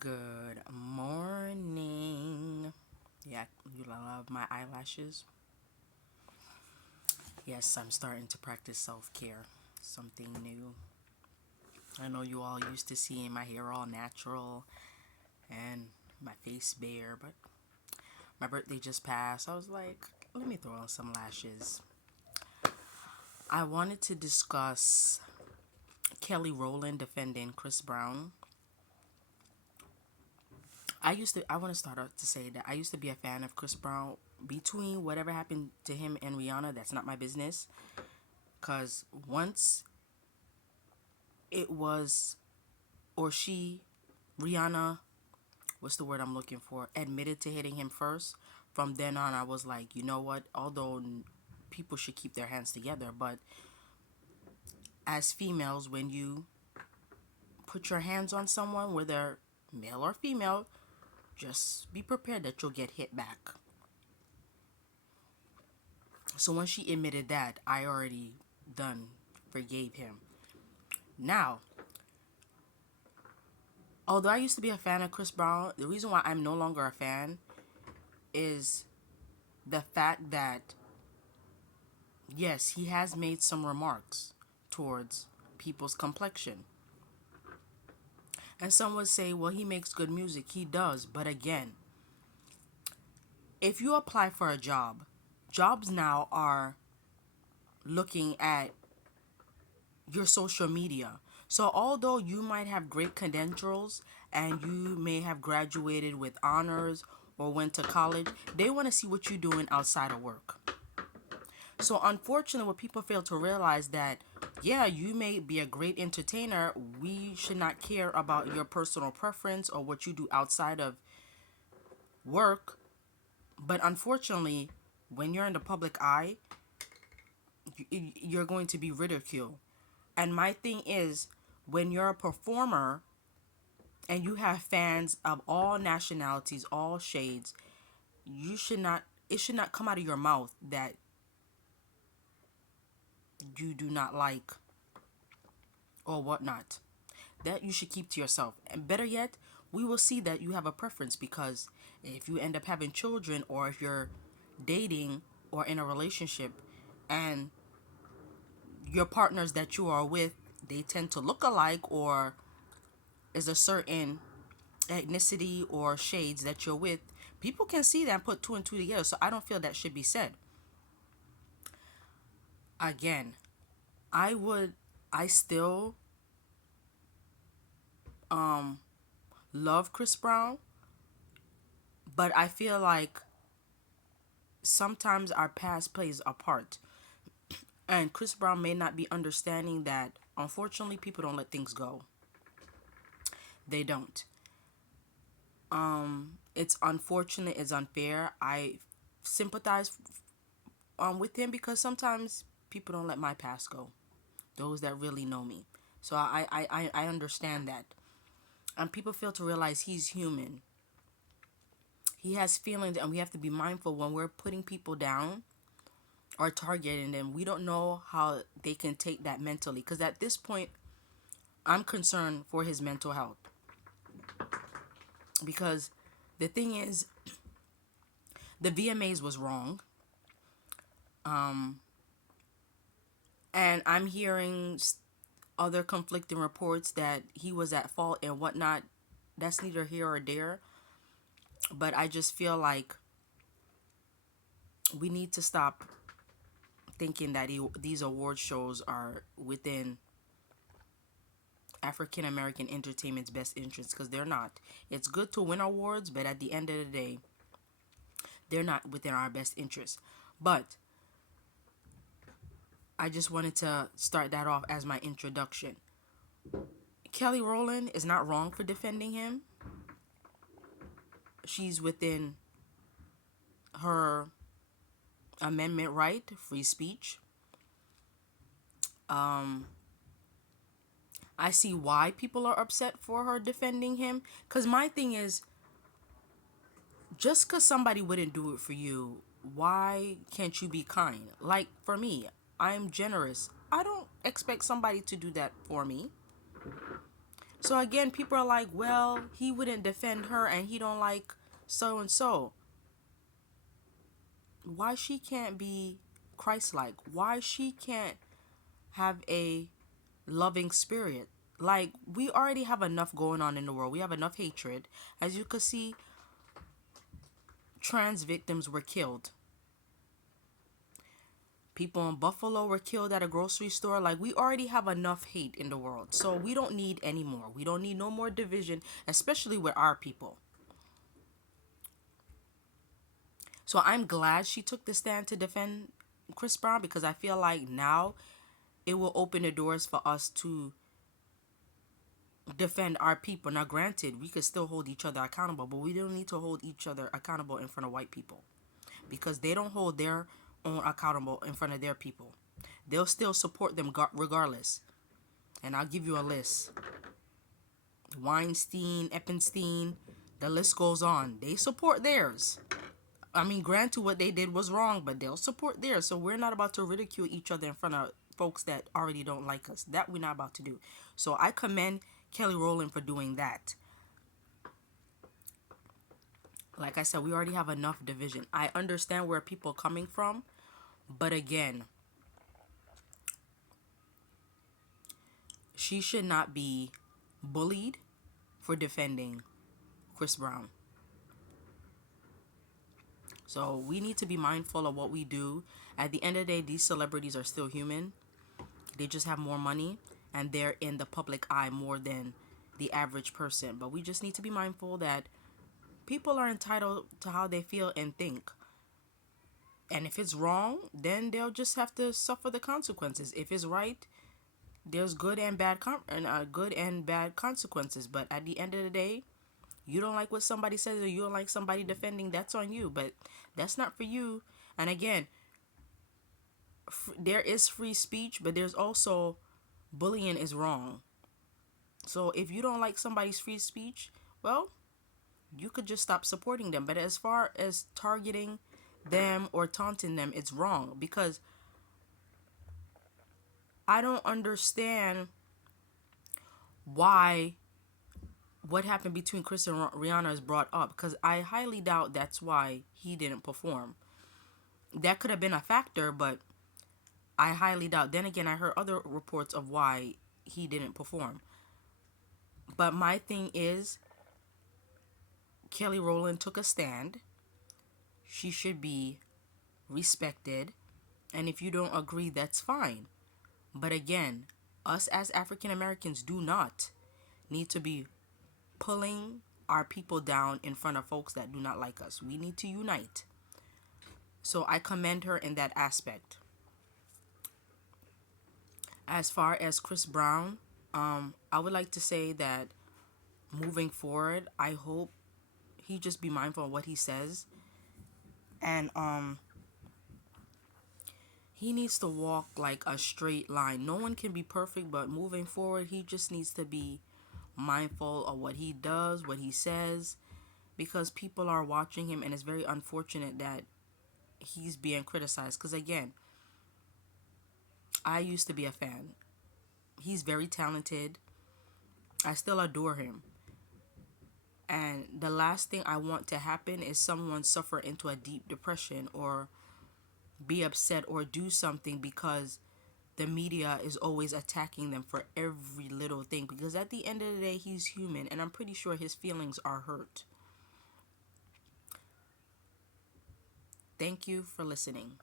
Good morning. Yeah, you love my eyelashes. Yes, I'm starting to practice self care. Something new. I know you all used to seeing my hair all natural and my face bare, but my birthday just passed. I was like, let me throw on some lashes. I wanted to discuss Kelly Rowland defending Chris Brown. I want to start out to say that I used to be a fan of Chris Brown. Between whatever happened to him and Rihanna, that's not my business. Because once it was, or she, Rihanna, what's the word I'm looking for, admitted to hitting him first, from then on, I was like, you know what? Although people should keep their hands together, but as females, when you put your hands on someone, whether male or female, just be prepared that you'll get hit back. So when she admitted that, I already done forgave him. Now, although I used to be a fan of Chris Brown, the reason why I'm no longer a fan is the fact that, yes, he has made some remarks towards people's complexion. And some would say, well, he makes good music. He does. But again, if you apply for a job, jobs now are looking at your social media. So although you might have great credentials and you may have graduated with honors or went to college, they want to see what you're doing outside of work. So unfortunately, what people fail to realize that, yeah, you may be a great entertainer. We should not care about your personal preference or what you do outside of work. But unfortunately, when you're in the public eye, you're going to be ridiculed. And my thing is, when you're a performer and you have fans of all nationalities, all shades, you should not, it should not come out of your mouth that you do not like or whatnot. That you should keep to yourself. And better yet, we will see that you have a preference, because if you end up having children, or if you're dating or in a relationship and your partners that you are with, they tend to look alike, or is a certain ethnicity or shades that you're with, people can see that and put two and two together. So I don't feel that should be said. Again, I still love Chris Brown, but I feel like sometimes our past plays a part. And Chris Brown may not be understanding that, unfortunately, people don't let things go. They don't. It's unfortunate, it's unfair. I sympathize with him, because sometimes people don't let my past go. Those that really know me. So I understand that. And people fail to realize he's human. He has feelings, and we have to be mindful when we're putting people down or targeting them. We don't know how they can take that mentally. Because at this point, I'm concerned for his mental health. Because the thing is, the VMAs was wrong. And I'm hearing other conflicting reports that he was at fault and whatnot. That's neither here or there. But I just feel like we need to stop thinking that these award shows are within African American entertainment's best interest, because they're not. It's good to win awards, but at the end of the day, they're not within our best interest. But I just wanted to start that off as my introduction. Kelly Rowland is not wrong for defending him. She's within her amendment right, free speech. I see why people are upset for her defending him. Because my thing is, just because somebody wouldn't do it for you, why can't you be kind? Like for me, I'm generous. I don't expect somebody to do that for me. So again, people are like, well, he wouldn't defend her and he don't like so and so. Why she can't be Christ-like? Why she can't have a loving spirit? Like, we already have enough going on in the world. We have enough hatred. As you could see, trans victims were killed. People in Buffalo were killed at a grocery store. Like, we already have enough hate in the world. So we don't need any more. We don't need no more division, especially with our people. So I'm glad she took the stand to defend Chris Brown, because I feel like now it will open the doors for us to defend our people. Now, granted, we could still hold each other accountable, but we don't need to hold each other accountable in front of white people, because they don't hold their own accountable in front of their people. They'll still support them regardless. And I'll give you a list: Weinstein, Epstein, the list goes on. They support theirs. I mean, granted, what they did was wrong, but they'll support theirs. So we're not about to ridicule each other in front of folks that already don't like us. That we're not about to do. So I commend Kelly Rowland for doing that. Like I said, we already have enough division. I understand where people are coming from, but again, she should not be bullied for defending Chris Brown. So we need to be mindful of what we do. At the end of the day, these celebrities are still human. They just have more money and they're in the public eye more than the average person. But we just need to be mindful that people are entitled to how they feel and think. And if it's wrong, then they'll just have to suffer the consequences. If it's right, there's good and bad consequences. But at the end of the day, you don't like what somebody says, or you don't like somebody defending, that's on you. But that's not for you. And again, there is free speech, but there's also bullying is wrong. So if you don't like somebody's free speech, well, you could just stop supporting them. But as far as targeting them or taunting them, it's wrong, because I don't understand why what happened between Chris and Rihanna is brought up, because I highly doubt that's why he didn't perform. That could have been a factor, but I highly doubt. Then again, I heard other reports of why he didn't perform. But my thing is, Kelly Rowland took a stand. She should be respected. And if you don't agree, that's fine. But again, us as African Americans do not need to be pulling our people down in front of folks that do not like us. We need to unite. So I commend her in that aspect. As far as Chris Brown, I would like to say that moving forward, I hope he just be mindful of what he says. And he needs to walk like a straight line. No one can be perfect, but moving forward, he just needs to be mindful of what he does, what he says, because people are watching him, and it's very unfortunate that he's being criticized. Because again, I used to be a fan. He's very talented. I still adore him. And the last thing I want to happen is someone suffer into a deep depression or be upset or do something because the media is always attacking them for every little thing. Because at the end of the day, he's human, and I'm pretty sure his feelings are hurt. Thank you for listening.